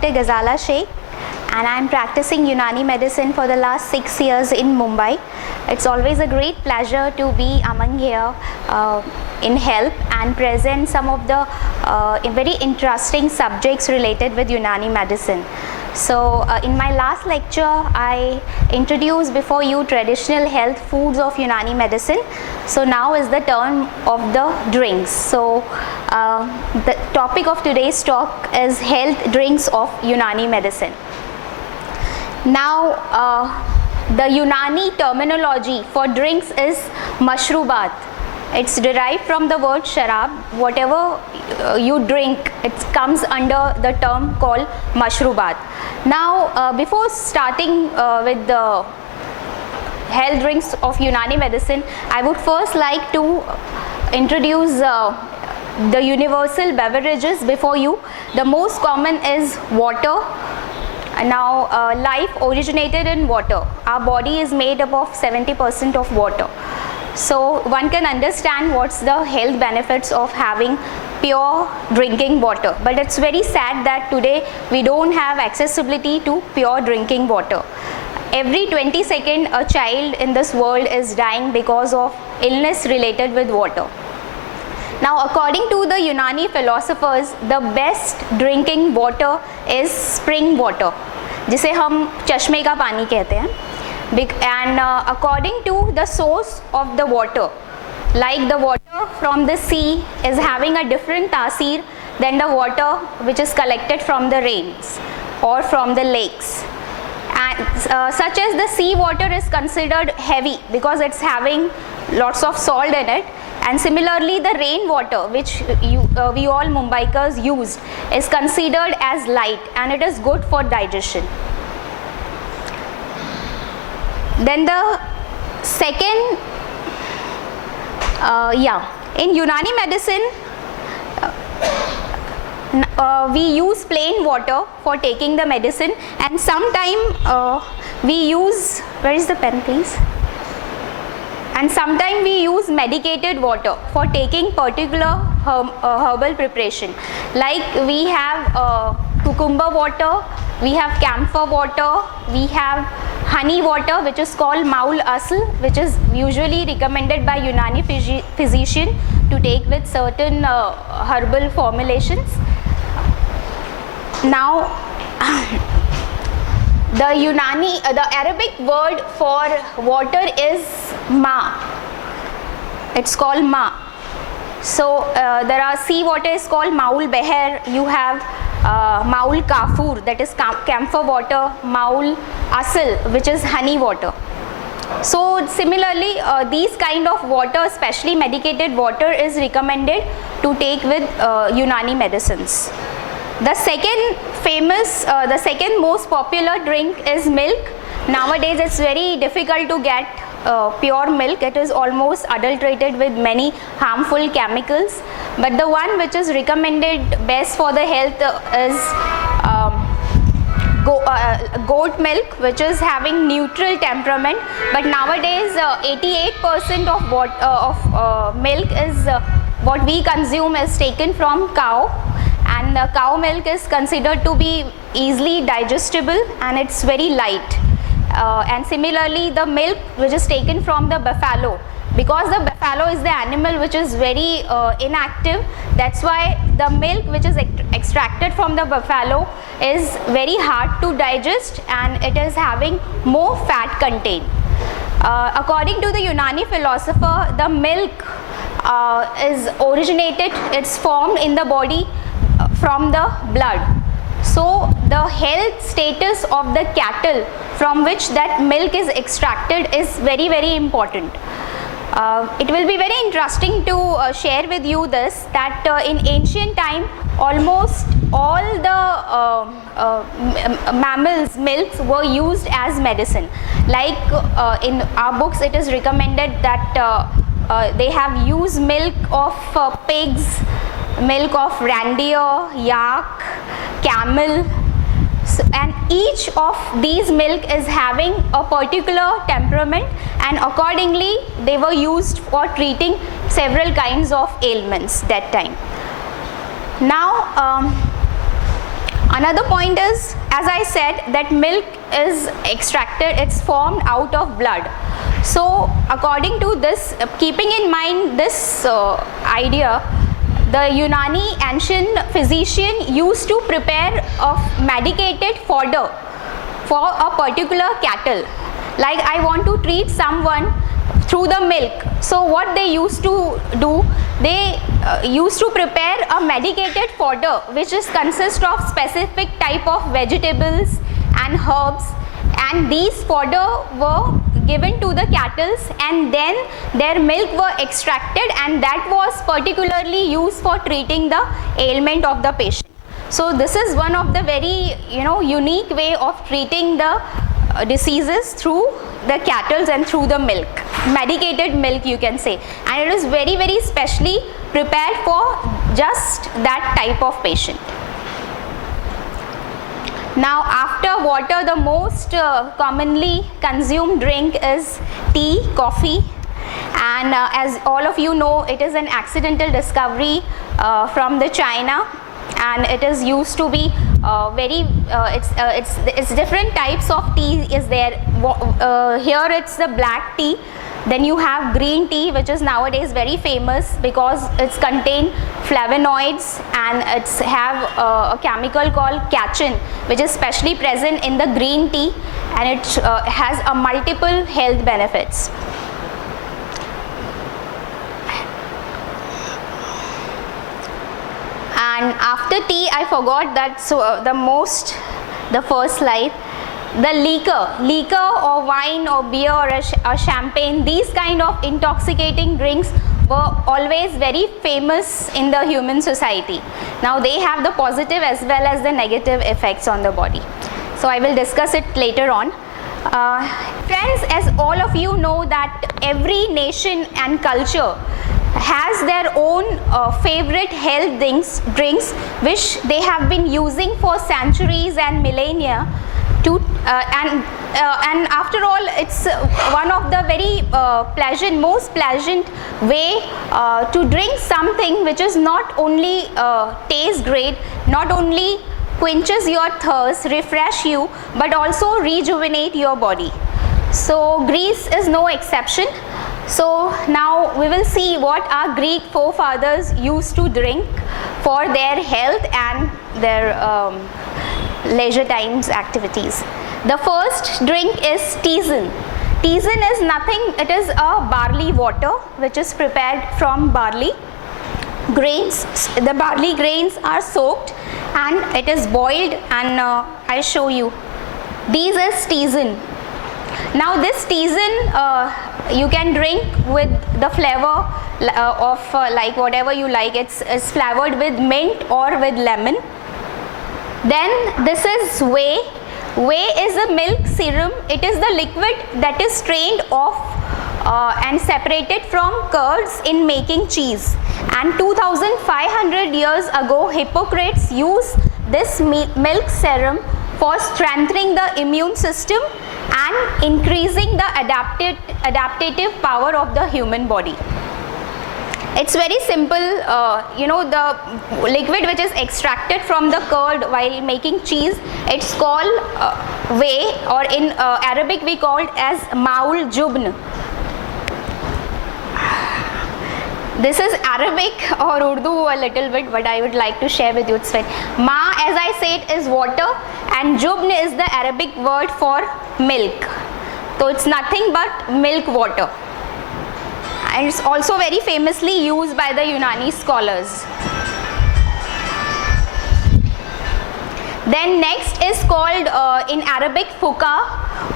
Dr. Ghazala Sheikh, and I'm practicing Unani medicine for the last 6 years in Mumbai. It's always a great pleasure to be among here in HELP and present some of the very interesting subjects related with Unani medicine. So in my last lecture, I introduced before you traditional health foods of Unani medicine. So now is the turn of the drinks. So the topic of today's talk is health drinks of Unani medicine. Now the Unani terminology for drinks is mashrubat. It's derived from the word sharab. Whatever you drink, it comes under the term called mashrubat. Now before starting with the health drinks of Unani medicine, I would first like to introduce the universal beverages before you. The most common is water. Now life originated in water. Our body is made up of 70% of water. So one can understand what's the health benefits of having pure drinking water. But it's very sad that today we don't have accessibility to pure drinking water. Every 20 seconds a child in this world is dying because of illness related with water. Now according to the Unani philosophers, the best drinking water is spring water, जिसे हम चश्मे का पानी कहते हैं. And according to the source of the water, like the water from the sea is having a different tasir than the water which is collected from the rains or from the lakes. And such as the sea water is considered heavy because it's having lots of salt in it, and similarly the rain water which we all Mumbaikars use is considered as light and it is good for digestion. Then the second, in Unani medicine, we use plain water for taking the medicine, and sometime we use, where is the pen please? And sometimes we use medicated water for taking particular herbal preparation. Like we have cucumber water, we have camphor water, we have honey water which is called Maul Asl, which is usually recommended by Unani physician to take with certain herbal formulations. Now the Arabic word for water is ma. It's called ma. So there are sea water is called Maul Beher. You have Maul Kafur, that is camphor water, Maul Asl, which is honey water. So similarly these kind of water, especially medicated water, is recommended to take with Unani medicines. The second most popular drink is milk. Nowadays it's very difficult to get pure milk. It is almost adulterated with many harmful chemicals. But the one which is recommended best for the health is goat milk, which is having neutral temperament. But nowadays 88% of milk is what we consume is taken from cow. And cow milk is considered to be easily digestible and it's very light. And similarly the milk which is taken from the buffalo, because the buffalo is the animal which is very inactive, that's why the milk which is extracted from the buffalo is very hard to digest and it is having more fat content. According to the Unani philosopher, the milk is originated, it's formed in the body from the blood. So the health status of the cattle from which that milk is extracted is very, very important. It will be very interesting to share with you this, that in ancient time almost all the mammals' milks were used as medicine. Like in our books it is recommended that they have used milk of pigs, milk of reindeer, yak, camel, and each of these milk is having a particular temperament, and accordingly they were used for treating several kinds of ailments that time. Now Another point is, as I said, that milk is extracted, it's formed out of blood. So according to this, keeping in mind this idea, the Unani ancient physician used to prepare a medicated fodder for a particular cattle. Like I want to treat someone through the milk. So what they used to do, they used to prepare a medicated fodder which is consist of specific type of vegetables and herbs, and these fodder were given to the cattle and then their milk were extracted, and that was particularly used for treating the ailment of the patient. So this is one of the very unique way of treating the diseases through the cattle and through the milk, medicated milk you can say, and it is very very specially prepared for just that type of patient. Now after water, the most commonly consumed drink is tea, coffee, and as all of you know, it is an accidental discovery from the China, and it is used to be it's different types of tea is there. Here it's the black tea, then you have green tea, which is nowadays very famous because it's contain flavonoids and it's have a chemical called catechin, which is specially present in the green tea, and it has a multiple health benefits. And after tea, I forgot that, so the first slide, the liquor or wine or beer or champagne, these kind of intoxicating drinks were always very famous in the human society. Now they have the positive as well as the negative effects on the body. So I will discuss it later on. Friends, as all of you know that every nation and culture has their own favorite health drinks which they have been using for centuries and millennia to and after all, it's one of the very most pleasant way to drink something which is not only tastes great, not only quenches your thirst, refresh you, but also rejuvenate your body. So Greece is no exception. So now we will see what our Greek forefathers used to drink for their health and their leisure times activities. The first drink is tisane. Tisane is nothing, it is a barley water which is prepared from barley grains. The barley grains are soaked and it is boiled, and I'll show you. This is tisane. Now this tisane you can drink with the flavor of like whatever you like. It's flavored with mint or with lemon. Then this is whey. Whey is a milk serum. It is the liquid that is strained off and separated from curds in making cheese. And 2500 years ago, Hippocrates used this milk serum for strengthening the immune system and increasing the adaptive power of the human body. It's very simple, the liquid which is extracted from the curd while making cheese, it's called whey, or in Arabic we call it as maul jubn. This is Arabic or Urdu a little bit, but I would like to share with you. It's fine. Ma, as I said, is water, and jubn is the Arabic word for milk. So it's nothing but milk water. And it's also very famously used by the Unani scholars. Then next is called in Arabic fuka,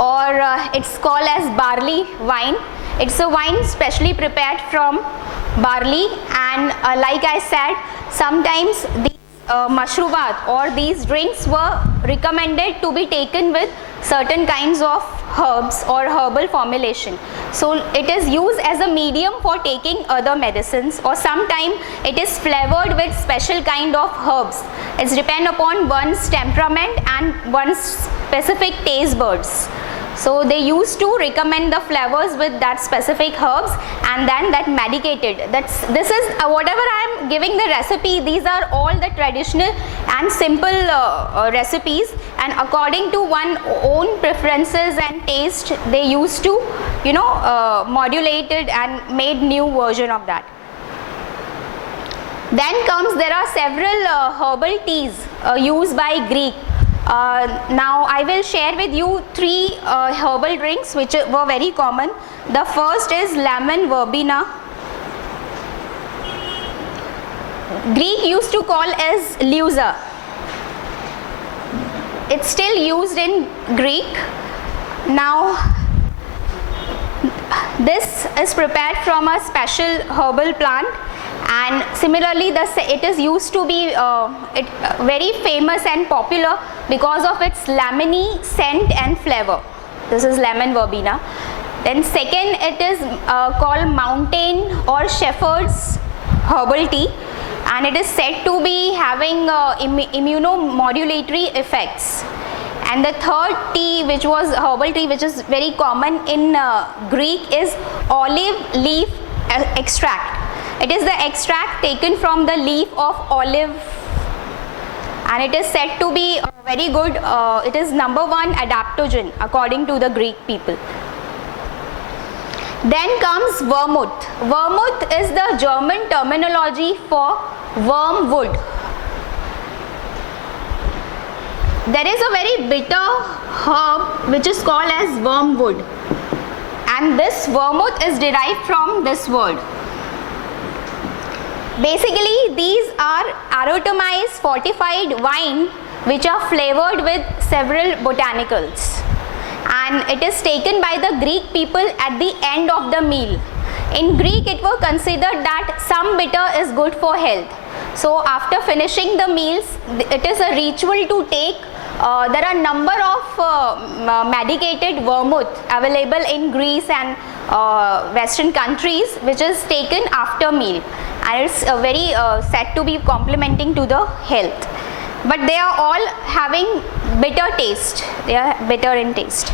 or it's called as barley wine. It's a wine specially prepared from barley, and like I said, sometimes these mashrubat or these drinks were recommended to be taken with certain kinds of herbs or herbal formulation. So it is used as a medium for taking other medicines, or sometimes it is flavored with special kind of herbs. It's depend upon one's temperament and one's specific taste buds. So they used to recommend the flavors with that specific herbs, and then that medicated. This is whatever I am giving the recipe, these are all the traditional and simple recipes, and according to one own preferences and taste, they used to, you know, modulate it and made new version of that. Then comes, there are several herbal teas used by Greek. Now I will share with you three herbal drinks which were very common. The first is lemon verbena. Greek used to call as Leuza. It's still used in Greek. Now this is prepared from a special herbal plant, and similarly it is used to be very famous and popular because of its lemony scent and flavor. This is lemon verbena. Then second, it is called mountain or shepherd's herbal tea, and it is said to be having immunomodulatory effects. And the third tea, which was herbal tea, which is very common in Greek, is olive leaf extract. It is the extract taken from the leaf of olive, and it is said to be very good. It is #1 adaptogen according to the Greek people. Then comes vermouth. Vermouth is the German terminology for wormwood. There is a very bitter herb which is called as wormwood, and this vermouth is derived from this word. Basically, these are aromatized fortified wine which are flavored with several botanicals, and it is taken by the Greek people at the end of the meal. In Greek, it was considered that some bitter is good for health. So after finishing the meals, it is a ritual to take. There are number of medicated vermouth available in Greece and Western countries, which is taken after meal, and it's very said to be complementing to the health. But they are all having bitter taste. They are bitter in taste.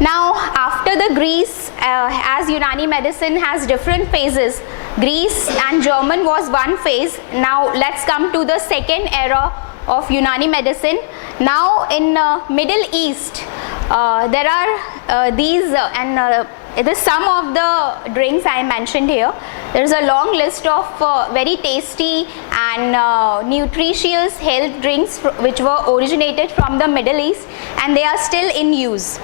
Now after the Greece, as Unani medicine has different phases, Greece and German was one phase. Now let's come to the second era of Unani medicine. Now in Middle East, there are these it is some of the drinks I mentioned here. There is a long list of very tasty and nutritious health drinks which were originated from the Middle East, and they are still in use.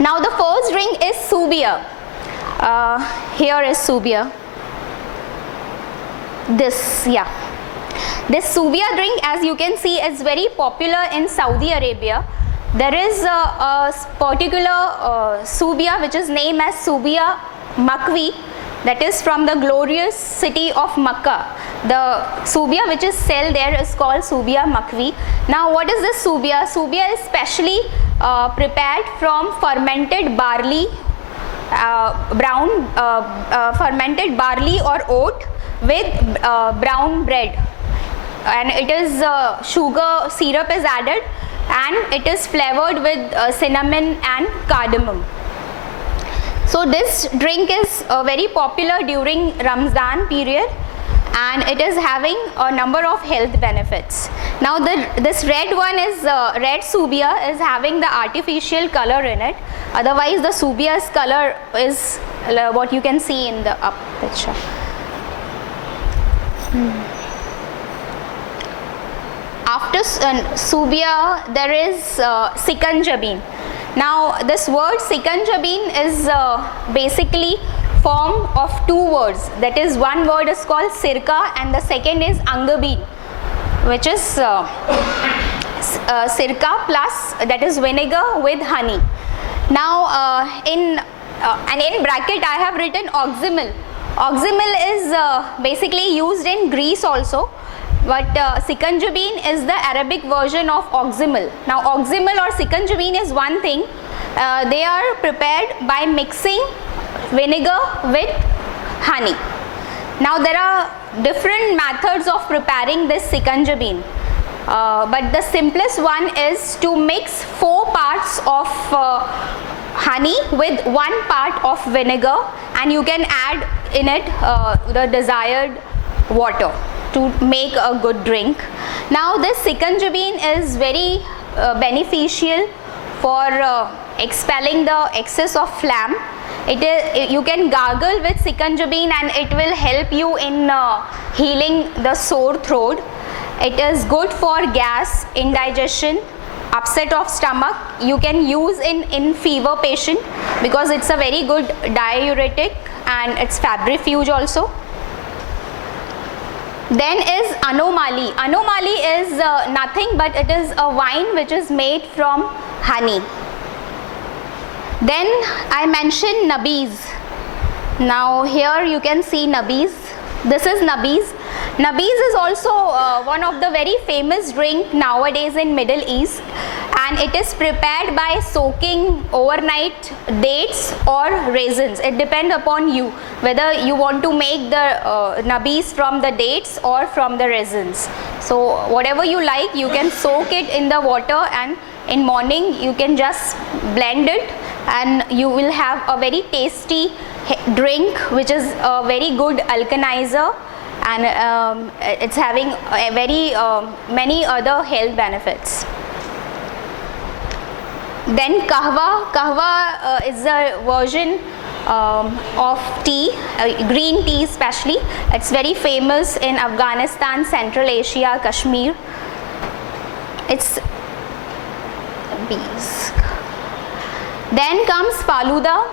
Now the first drink is Subia. Here is Subia. This Subia drink, as you can see, is very popular in Saudi Arabia. There is a particular Subia which is named as Subia Makvi, that is from the glorious city of Makkah. The Subia which is sold there is called Subia Makvi. Now what is this Subia? Subia is specially prepared from fermented barley, fermented barley or oat with brown bread, and it is sugar syrup is added, and it is flavored with cinnamon and cardamom. So this drink is very popular during Ramzan period, and it is having a number of health benefits. Now this red one is red Subia is having the artificial color in it. Otherwise the Subia's color is what you can see in the up picture. After Subia, there is Sikanjabin. Now this word Sikanjabin is basically formed of two words. That is, one word is called Sirka and the second is Angabin, which is Sirka plus, that is vinegar with honey. Now in bracket I have written Oxymel. Oxymel is basically used in Greece also, but Sikanjabin is the Arabic version of Oxymel. Now Oxymel or Sikanjabin is one thing. They are prepared by mixing vinegar with honey. Now there are different methods of preparing this Sikanjabin. but the simplest one is to mix 4 parts of honey with 1 part of vinegar, and you can add in it the desired water to make a good drink. Now this sikanjabin is very beneficial for expelling the excess of phlegm. You can gargle with sikanjabin and it will help you in healing the sore throat. It is good for gas, indigestion, upset of stomach. You can use in fever patient because it's a very good diuretic and it's febrifuge also. Then is Anomali. Anomali is nothing but it is a wine which is made from honey. Then I mentioned Nabiz. Now here you can see Nabiz. This is Nabiz. Nabiz is also one of the very famous drink nowadays in Middle East, and it is prepared by soaking overnight dates or raisins. It depends upon you whether you want to make the Nabiz from the dates or from the raisins. So whatever you like, you can soak it in the water, and in morning you can just blend it and you will have a very tasty drink which is a very good alkalizer, and it's having a very many other health benefits. Then kahwa. Kahwa is a version of tea, green tea especially. It's very famous in Afghanistan, Central Asia, Kashmir. It's bees. Then comes Faluda.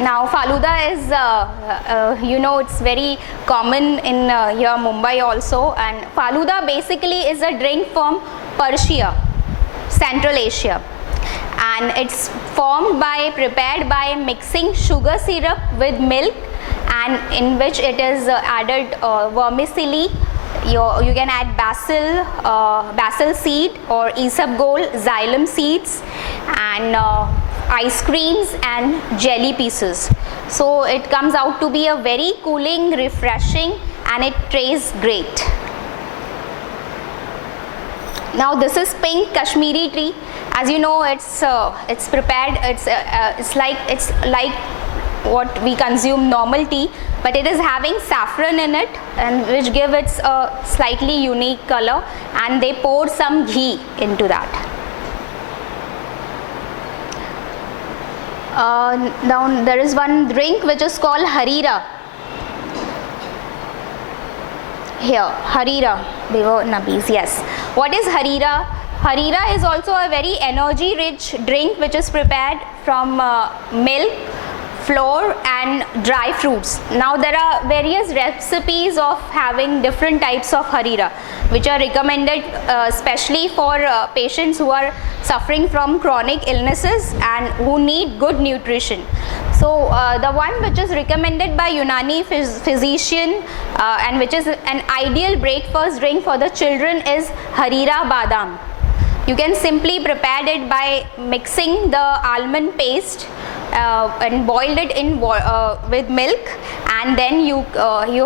Now Faluda is, you know, it's very common in here Mumbai also, and Faluda basically is a drink from Persia, Central Asia, and it's prepared by mixing sugar syrup with milk, and in which it is added vermicelli. You can add basil seed or isabgol, xylem seeds, and ice creams and jelly pieces. So it comes out to be a very cooling, refreshing, and it tastes great. Now this is pink Kashmiri tea. As you know, it's prepared. It's like what we consume normal tea, but it is having saffron in it, and which give it a slightly unique color, and they pour some ghee into that. Now there is one drink which is called Harira. Here, Harira, they were Nabiz, yes. What is Harira? Harira is also a very energy rich drink which is prepared from milk, flour and dry fruits. Now there are various recipes of having different types of Harira which are recommended especially for patients who are suffering from chronic illnesses and who need good nutrition. So the one which is recommended by Unani physician and which is an ideal breakfast drink for the children is Harira Badam. You can simply prepare it by mixing the almond paste and boiled it in with milk, and then you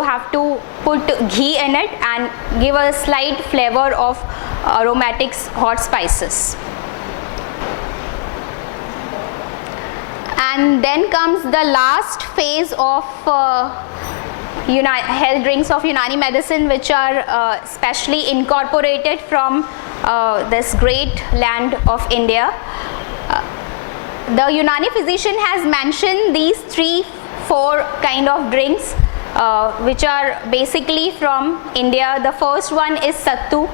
have to put ghee in it and give a slight flavor of aromatics, hot spices. And then comes the last phase of health drinks of Unani medicine, which are specially incorporated from this great land of India. The Unani physician has mentioned these 3-4 kind of drinks which are basically from India. The first one is Sattu.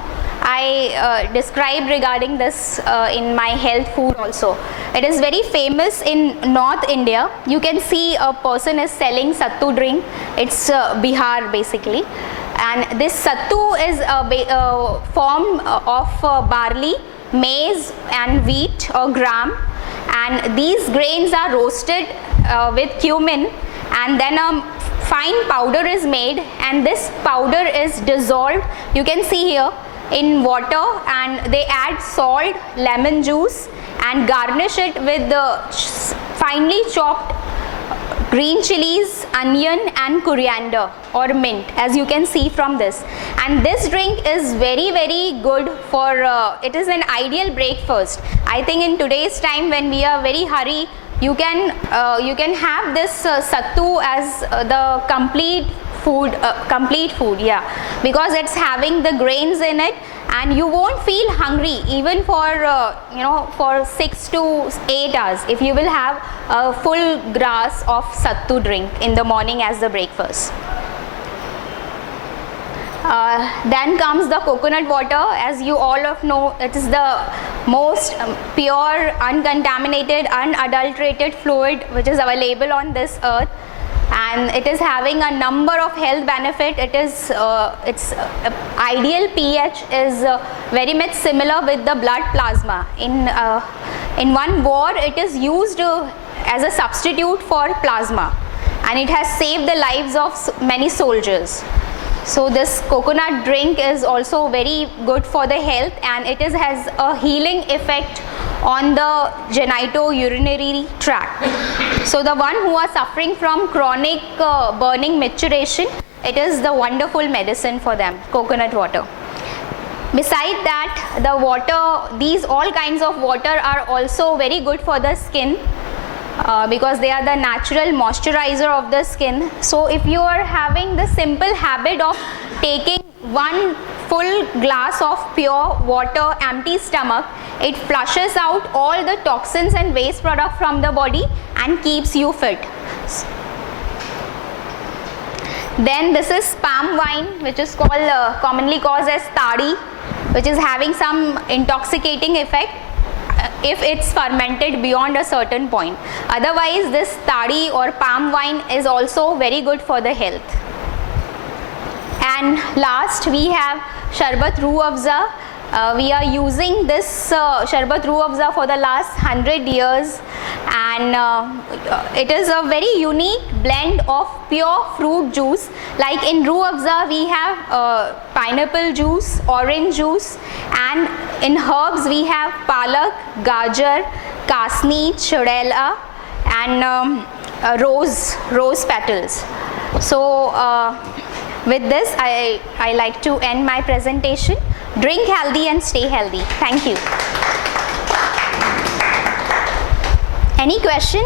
I described regarding this in my health food also. It is very famous in North India. You can see a person is selling Sattu drink. It's Bihar basically. And this Sattu is a form of barley, maize and wheat or gram. And these grains are roasted with cumin, and then a fine powder is made, and this powder is dissolved, you can see here, in water, and they add salt, lemon juice and garnish it with the finely chopped green chilies onion and coriander or mint, as you can see from this. And this drink is very, very good for, it is an ideal breakfast. I think in today's time when we are very hurry, you can have this sattu as the complete food, yeah, because it's having the grains in it, and you won't feel hungry even for for 6 to 8 hours if you will have a full glass of sattu drink in the morning as the breakfast. Then comes the coconut water. As you all of know, it is the most pure, uncontaminated, unadulterated fluid which is available on this earth, and it is having a number of health benefits. It is its ideal pH is very much similar with the blood plasma. In one war, it is used as a substitute for plasma, and it has saved the lives of many soldiers. So this coconut drink is also very good for the health, and it has a healing effect on the genitourinary tract. So the one who are suffering from chronic burning micturition, it is the wonderful medicine for them, coconut water. Beside that, the water, these all kinds of water are also very good for the skin, because they are the natural moisturizer of the skin. So if you are having the simple habit of taking one full glass of pure water, empty stomach, it flushes out all the toxins and waste product from the body and keeps you fit. Then this is palm wine, which is called commonly called as tadi, which is having some intoxicating effect if it's fermented beyond a certain point. Otherwise, this tadi or palm wine is also very good for the health. And last, we have Sharbat Rooh Afza. We are using this Sharbat Rooh Afza for the last 100 years, and it is a very unique blend of pure fruit juice. Like in Rooh Afza, we have pineapple juice, orange juice, and in herbs we have palak, gajar, kasni, chudela, and rose petals. So with this, I like to end my presentation. Drink healthy and stay healthy. Thank you. Any question?